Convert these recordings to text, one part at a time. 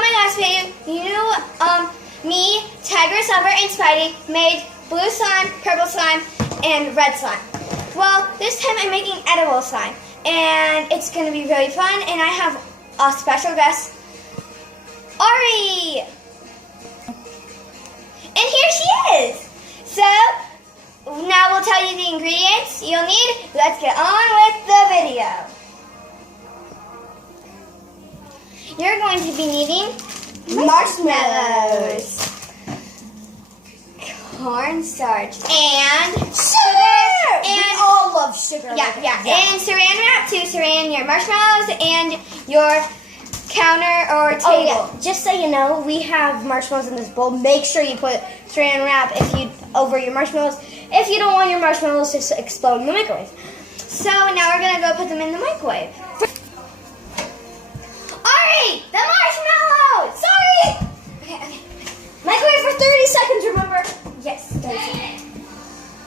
my last video, me, Tiger, Silver, and Spidey made blue slime, purple slime, and red slime. Well, this time I'm making edible slime, and it's going to be really fun, and I have a special guest, Ari! And here she is! So, now we'll tell you the ingredients you'll need. Let's get on with the video. You're going to be needing marshmallows, cornstarch, and sugar! And we all love sugar. Yeah. And saran wrap to saran your marshmallows and your counter or table. Oh, yeah. Just so you know, we have marshmallows in this bowl. Make sure you put saran wrap over your marshmallows if you don't want your marshmallows to explode in the microwave. So now we're gonna go put them in the microwave. Ari, the marshmallows! Sorry. Okay. Microwave for 30 seconds. Remember? Yes. 30 seconds.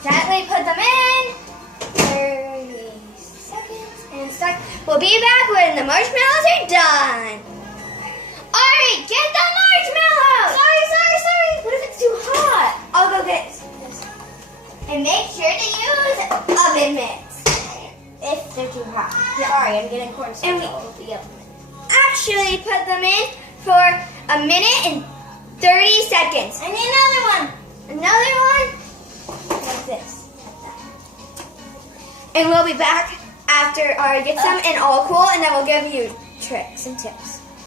Gently put them in. 30 seconds and start. We'll be back when the marshmallows are done. Ari, get the marshmallows! Sorry. What if it's too hot? I'll go get this. And make sure to use oven mitts. If they're too hot. Sorry, I'm getting cornstarch And all over the oven. Actually put them in for a minute and 30 seconds. I need another one. Another one like this. And we'll be back after Ari gets them and all cool, and then we'll give you tricks and tips.